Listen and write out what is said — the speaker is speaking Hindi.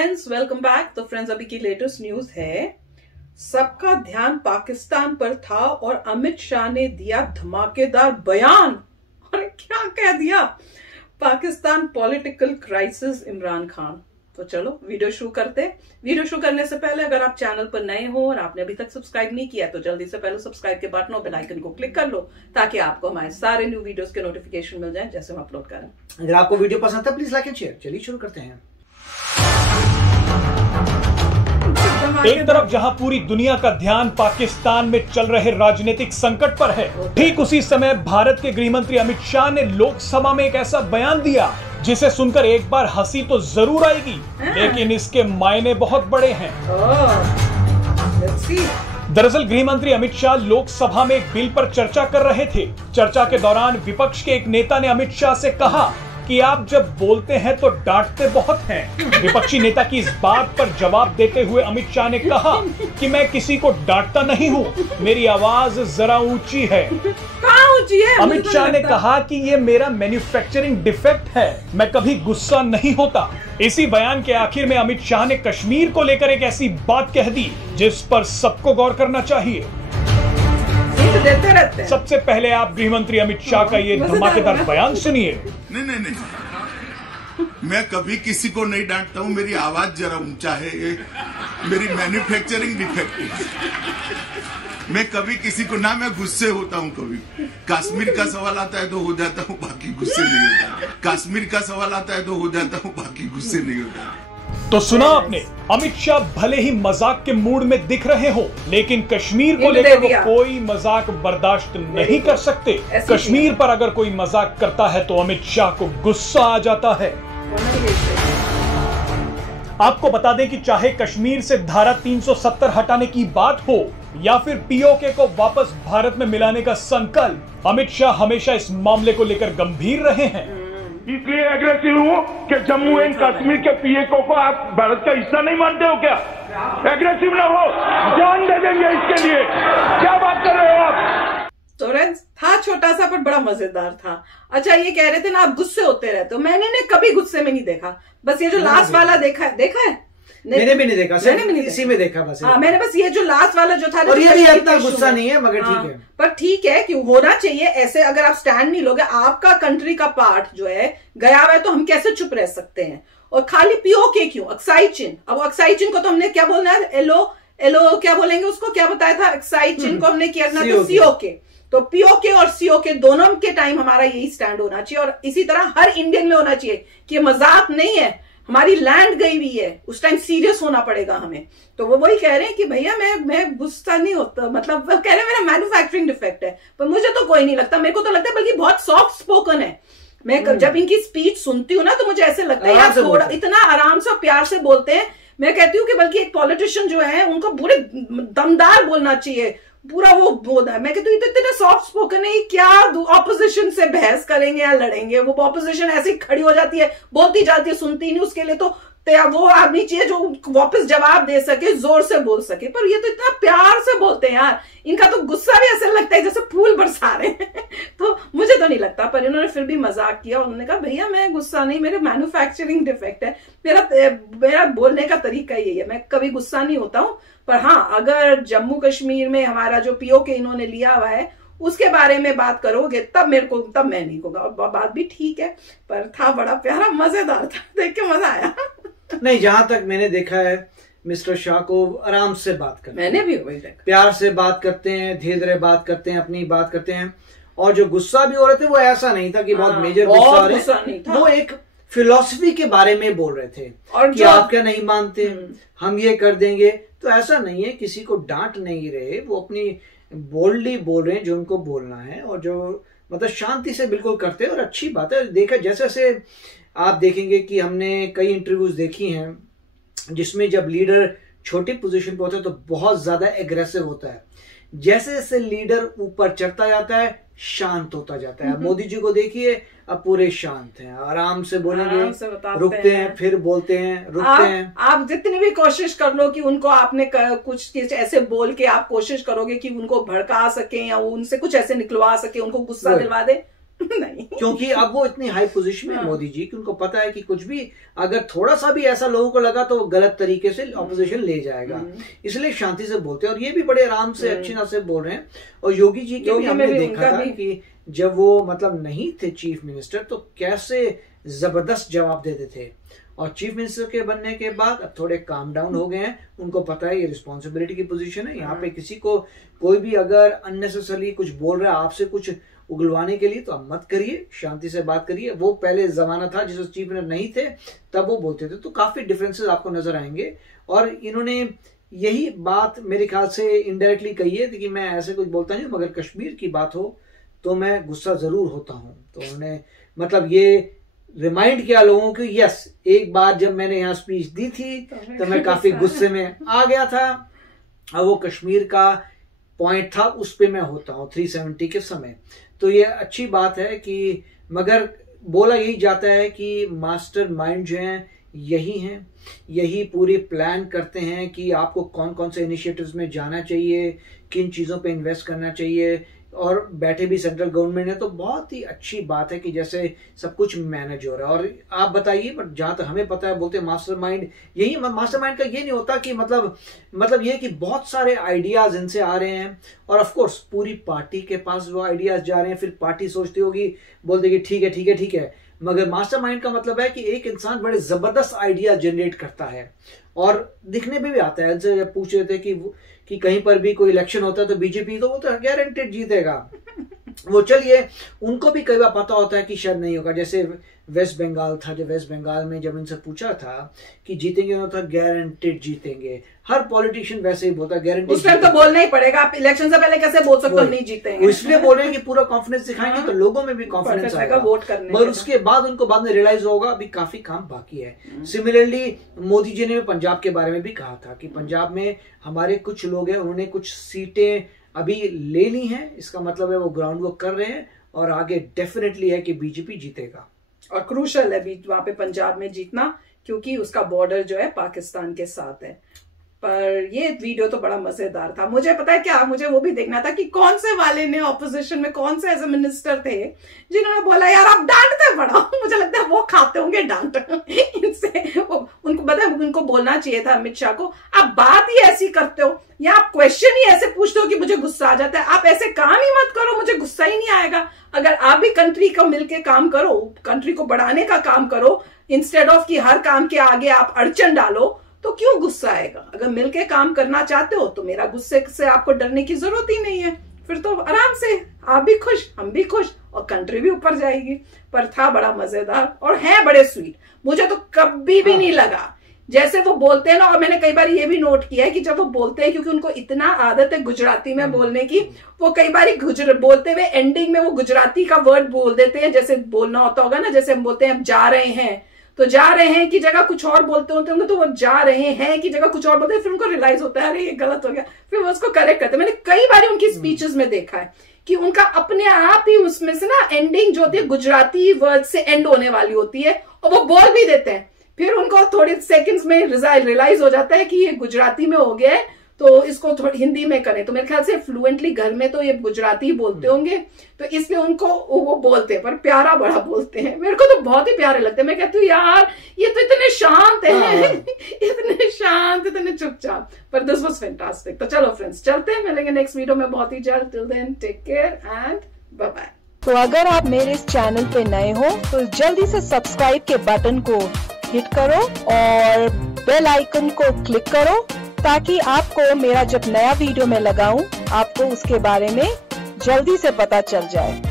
Friends, welcome back. तो फ्रेंड्स, अभी की लेटेस्ट न्यूज है, सबका ध्यान पाकिस्तान पर था और अमित शाह ने दिया धमाकेदार बयान। अरे क्या कह दिया, पाकिस्तान पॉलिटिकल क्राइसिस इमरान खान। तो चलो वीडियो शुरू करते। वीडियो शुरू करने से पहले अगर आप चैनल पर नए हो और आपने अभी तक सब्सक्राइब नहीं किया तो जल्दी से पहले सब्सक्राइब के बटन और बेल आइकन को क्लिक कर लो ताकि आपको हमारे सारे न्यू वीडियोस के नोटिफिकेशन मिल जाए जैसे हम अपलोड करें। अगर आपको वीडियो पसंद है प्लीज लाइक एंड शेयर। चलिए शुरू करते हैं। एक तरफ जहां पूरी दुनिया का ध्यान पाकिस्तान में चल रहे राजनीतिक संकट पर है, ठीक उसी समय भारत के गृह मंत्री अमित शाह ने लोकसभा में एक ऐसा बयान दिया जिसे सुनकर एक बार हंसी तो जरूर आएगी, लेकिन इसके मायने बहुत बड़े हैं। दरअसल गृह मंत्री अमित शाह लोकसभा में एक बिल पर चर्चा कर रहे थे। चर्चा के दौरान विपक्ष के एक नेता ने अमित शाह से कहा कि आप जब बोलते हैं तो डांटते बहुत हैं। विपक्षी नेता की इस बात पर जवाब देते हुए अमित शाह ने कहा कि मैं किसी को डांटता नहीं हूं, मेरी आवाज जरा ऊंची है। ऊंची है? अमित शाह ने कहा कि ये मेरा मैन्युफैक्चरिंग डिफेक्ट है, मैं कभी गुस्सा नहीं होता। इसी बयान के आखिर में अमित शाह ने कश्मीर को लेकर एक ऐसी बात कह दी जिस पर सबको गौर करना चाहिए। देते रहते हैं। सबसे पहले आप गृह मंत्री अमित शाह का ये धमाकेदार बयान सुनिए। नहीं, मैं कभी किसी को नहीं डांटता हूँ, मेरी आवाज जरा ऊंचा है, ये मेरी मैन्युफैक्चरिंग डिफेक्ट है। मैं कभी किसी को ना, मैं गुस्से होता हूँ कभी। कश्मीर का सवाल आता है तो हो जाता हूँ, बाकी गुस्से नहीं होता। कश्मीर का सवाल आता है तो हो जाता हूँ, बाकी गुस्से नहीं होता। तो सुना आपने, अमित शाह भले ही मजाक के मूड में दिख रहे हो, लेकिन कश्मीर को लेकर वो कोई मजाक बर्दाश्त नहीं कर सकते। कश्मीर पर अगर कोई मजाक करता है तो अमित शाह को गुस्सा आ जाता है। आपको बता दें कि चाहे कश्मीर से धारा 370 हटाने की बात हो या फिर पीओके को वापस भारत में मिलाने का संकल्प, अमित शाह हमेशा इस मामले को लेकर गंभीर रहे हैं। इसलिए एग्रेसिव हूँ कि जम्मू एंड कश्मीर के पीएको को आप भारत का हिस्सा नहीं मानते हो क्या? एग्रेसिव ना हो, जान दे देंगे इसके लिए। क्या बात कर रहे हो आप? तो था छोटा सा पर बड़ा मजेदार था। अच्छा, ये कह रहे थे ना आप गुस्से होते रहते हो, मैंने कभी गुस्से में नहीं देखा। बस ये जो लास्ट वाला देखा है मैंने भी नहीं देखा, इसी में देखा बस। हाँ, मैंने बस ये जो लास्ट वाला जो था, और ये भी इतना गुस्सा नहीं है, मगर ठीक है। पर ठीक है कि होना चाहिए ऐसे। अगर आप स्टैंड नहीं लोगे, आपका कंट्री का पार्ट जो है गया हुआ है, तो हम कैसे चुप रह सकते हैं? और खाली पीओके क्यों? अक्साई चिन्ह। अब अक्साई चिन्ह को तो हमने क्या बोलना है, एलो क्या बोलेंगे उसको, क्या बताया था? अक्साई चिन्ह को हमने किया था सीओके। तो पीओके और सीओके दोनों के टाइम हमारा यही स्टैंड होना चाहिए, और इसी तरह हर इंडियन में होना चाहिए कि मजाक नहीं है, हमारी लैंड गई हुई है, उस टाइम सीरियस होना पड़ेगा हमें। तो वो वही कह रहे हैं कि भैया मैं गुस्सा नहीं होता, मतलब वो कह रहे हैं मेरा मैन्युफैक्चरिंग डिफेक्ट है। पर मुझे तो कोई नहीं लगता, मेरे को तो लगता है बल्कि बहुत सॉफ्ट स्पोकन है। मैं जब इनकी स्पीच सुनती हूँ ना तो मुझे ऐसे लगता है यार थोड़ा इतना आराम से प्यार से बोलते हैं। मैं कहती हूँ कि बल्कि एक पॉलिटिशियन जो है उनको पूरे दमदार बोलना चाहिए, पूरा वो बोलना है। मैं कहती हूँ इतने सॉफ्ट स्पोकन है, क्या ऑपोजिशन से बहस करेंगे या लड़ेंगे? वो ऑपोजिशन ऐसी खड़ी हो जाती है, बोलती जाती है, सुनती नहीं। उसके लिए तो वो आदमी चाहिए जो वापस जवाब दे सके, जोर से बोल सके। पर ये तो इतना प्यार से बोलते हैं यार, इनका तो गुस्सा भी ऐसे लगता है जैसे फूल बरसा रहे हैं। तो मुझे तो नहीं लगता, पर इन्होंने फिर भी मजाक किया। उन्होंने कहा भैया मैं गुस्सा नहीं, मेरे मैन्युफैक्चरिंग डिफेक्ट है, मेरा बोलने का तरीका यही है, मैं कभी गुस्सा नहीं होता हूं। पर हाँ, अगर जम्मू कश्मीर में हमारा जो पीओके इन्होंने लिया हुआ है उसके बारे में बात करोगे तब मैं नहीं कहूंगा। और बात भी ठीक है, पर था बड़ा प्यारा, मजेदार था, देख के मजा आया। नहीं, जहां तक मैंने देखा है मिस्टर शाह को आराम से बात करते हैं, मैंने भी वही देखा, प्यार से बात करते हैं, धीरे धीरे बात करते हैं, अपनी बात करते हैं। और जो गुस्सा भी हो रहे थे वो ऐसा नहीं था कि बहुत मेजर गुस्सा नहीं था। वो एक फिलॉसफी के बारे में बोल रहे थे और कि आप क्या नहीं मानते, हम ये कर देंगे। तो ऐसा नहीं है, किसी को डांट नहीं रहे, वो अपनी बोल्डली बोल रहे हैं जो उनको बोलना है, और जो मतलब शांति से बिल्कुल करते हैं। और अच्छी बात है। देखा जैसे जैसे आप देखेंगे कि हमने कई इंटरव्यूज देखी हैं जिसमें जब लीडर छोटी पोजीशन पे होता है तो बहुत ज्यादा एग्रेसिव होता है, जैसे जैसे लीडर ऊपर चढ़ता जाता है शांत होता जाता है। मोदी जी को देखिए, अब पूरे शांत हैं, आराम से बोलेंगे, रुकते हैं, फिर बोलते हैं, रुकते हैं। आप जितनी भी कोशिश कर लो कि उनको आपने कुछ ऐसे बोल के आप कोशिश करोगे कि उनको भड़का सके या उनसे कुछ ऐसे निकलवा सके, उनको गुस्सा दिलवा दे, नहीं, क्योंकि अब वो इतनी हाई पोजीशन में है मोदी जी कि उनको पता है कि कुछ भी अगर थोड़ा सा भी ऐसा लोगों को लगा तो वो गलत तरीके से ऑपोजिशन ले जाएगा, इसलिए शांति से बोलते हैं और ये भी बड़े आराम से अच्छी तरह से बोल रहे हैं। और योगी जी के भी हमने देखा था कि जब वो मतलब नहीं थे चीफ मिनिस्टर तो कैसे जबरदस्त जवाब देते थे, और चीफ मिनिस्टर के बनने के बाद अब थोड़े काम डाउन हो गए हैं। उनको पता है ये रिस्पॉन्सिबिलिटी की पोजीशन है, यहाँ पे किसी को कोई भी अगर अननेसेसरली कुछ बोल रहा है आपसे कुछ उगलवाने के लिए तो आप मत करिए, शांति से बात करिए। वो पहले जमाना था जिस चीफ मिनिस्टर नहीं थे तब वो बोलते थे, तो काफी डिफरेंसेस आपको नजर आएंगे। और इन्होंने यही बात मेरे ख्याल से इनडायरेक्टली कही है कि मैं ऐसे कुछ बोलता नहीं, मगर कश्मीर की बात हो तो मैं गुस्सा जरूर होता हूं। तो उन्होंने मतलब ये रिमाइंड किया लोगों को, यस एक बार जब मैंने यहाँ स्पीच दी थी तो मैं काफी गुस्से में आ गया था, और वो कश्मीर का पॉइंट था उस पे मैं होता हूँ 370 के समय। तो ये अच्छी बात है कि मगर बोला यही जाता है कि मास्टर माइंड जो हैं यही पूरी प्लान करते हैं कि आपको कौन कौन से इनिशिएटिव्स में जाना चाहिए, किन चीज़ों पे इन्वेस्ट करना चाहिए। और बैठे भी सेंट्रल गवर्नमेंट है तो बहुत ही अच्छी बात है कि जैसे सब कुछ मैनेज हो रहा है। और आप बताइए, पर जहां तक हमें पता है बोलते हैं मास्टरमाइंड, यही मास्टरमाइंड का ये नहीं होता कि मतलब ये कि बहुत सारे आइडियाज इनसे आ रहे हैं और ऑफ कोर्स पूरी पार्टी के पास वो आइडियाज जा रहे हैं, फिर पार्टी सोचती होगी बोल देगी ठीक है। मगर मास्टरमाइंड का मतलब है कि एक इंसान बड़े जबरदस्त आइडिया जनरेट करता है और दिखने में भी आता है। इनसे जब पूछ रहे थे कि कहीं पर भी कोई इलेक्शन होता है तो बीजेपी तो वो तो गारंटेड जीतेगा, वो चलिए उनको भी कई बार पता होता है कि शायद नहीं होगा। जैसे वेस्ट बंगाल था, जब वेस्ट बंगाल में जब इनसे पूछा था कि जीतेंगे तो गारंटेड जीतेंगे। हर पॉलिटिशियन वैसे ही बोलता है गारंटेड। उस टाइम तो बोलना ही पड़ेगा, आप इलेक्शन से पहले कैसे बोल सकते हो नहीं जीतेंगे। इसलिए बोल रहे हैं कि पूरा कॉन्फिडेंस दिखाएंगे तो लोगों में भी कॉन्फिडेंस आएगा वोट करने। मगर उसके बाद उनको बाद में रियलाइज होगा अभी काफी काम बाकी है। सिमिलरली मोदी जी ने पंजाब के बारे में भी कहा था कि पंजाब में हमारे कुछ लोग हैं, उन्होंने कुछ सीटें अभी ले ली हैं, इसका मतलब है वो ग्राउंड वर्क कर रहे हैं और आगे डेफिनेटली है कि बीजेपी जीतेगा। और क्रूशल है भी वहां पे पंजाब में जीतना, क्योंकि उसका बॉर्डर जो है पाकिस्तान के साथ है। पर ये वीडियो तो बड़ा मजेदार था। मुझे पता है क्या, मुझे वो भी देखना था कि कौन से वाले ने ऑपोजिशन में कौन से ऐसे मिनिस्टर थे जिन्होंने बोला यार आप डांटते बड़ा। मुझे लगता है वो खाते होंगे डांट इनसे। उनको पता है, उनको बोलना चाहिए था अमित शाह को, आप बात ही ऐसी करते हो या आप क्वेश्चन ही ऐसे पूछते हो कि मुझे गुस्सा आ जाता है। आप ऐसे काम ही मत करो, मुझे गुस्सा ही नहीं आएगा। अगर आप भी कंट्री को मिलकर काम करो, कंट्री को बढ़ाने का काम करो, इंस्टेड ऑफ कि हर काम के आगे आप अड़चन डालो, तो क्यों गुस्सा आएगा। अगर मिलके काम करना चाहते हो तो मेरा गुस्से से आपको डरने की जरूरत ही नहीं है। फिर तो आराम से आप भी खुश, हम भी खुश और कंट्री भी ऊपर जाएगी। पर था बड़ा मजेदार और है बड़े स्वीट। मुझे तो कभी भी नहीं लगा जैसे वो बोलते हैं ना, और मैंने कई बार ये भी नोट किया है कि जब वो बोलते हैं, क्योंकि उनको इतना आदत है गुजराती में बोलने की, वो कई बार बोलते हुए एंडिंग में वो गुजराती का वर्ड बोल देते हैं। जैसे बोलना होता होगा ना, जैसे हम बोलते हैं अब जा रहे हैं, तो जा रहे हैं की जगह कुछ और बोलते होते होंगे, तो वो जा रहे हैं की जगह कुछ और बोलते हैं। फिर उनको रियलाइज होता है अरे ये गलत हो गया, फिर वो उसको करेक्ट करते हैं। मैंने कई बार उनकी स्पीचेस में देखा है कि उनका अपने आप ही उसमें से ना एंडिंग जो होती है गुजराती वर्ड से एंड होने वाली होती है और वो बोल भी देते हैं। फिर उनको थोड़े सेकंड्स में रियलाइज हो जाता है कि ये गुजराती में हो गया है, तो इसको थोड़ी हिंदी में करें। तो मेरे ख्याल से फ्लुएंटली घर में तो ये गुजराती बोलते होंगे, तो इसलिए उनको वो बोलते हैं, पर प्यारा बड़ा बोलते हैं। मेरे को तो बहुत ही प्यारे लगते हैं। मैं कहती हूँ यार ये तो इतने शांत हैं इतने शांत, इतने चुपचाप। पर दिस वाज फैंटास्टिक। तो चलो फ्रेंड्स चलते हैं, मिलेंगे नेक्स्ट वीडियो में बहुत ही जल्द। Till then take care and bye bye. तो अगर आप मेरे इस चैनल पे नए हो तो जल्दी से सब्सक्राइब के बटन को हिट करो और बेल आइकन को क्लिक करो, ताकि आपको मेरा जब नया वीडियो मैं लगाऊं आपको उसके बारे में जल्दी से पता चल जाए।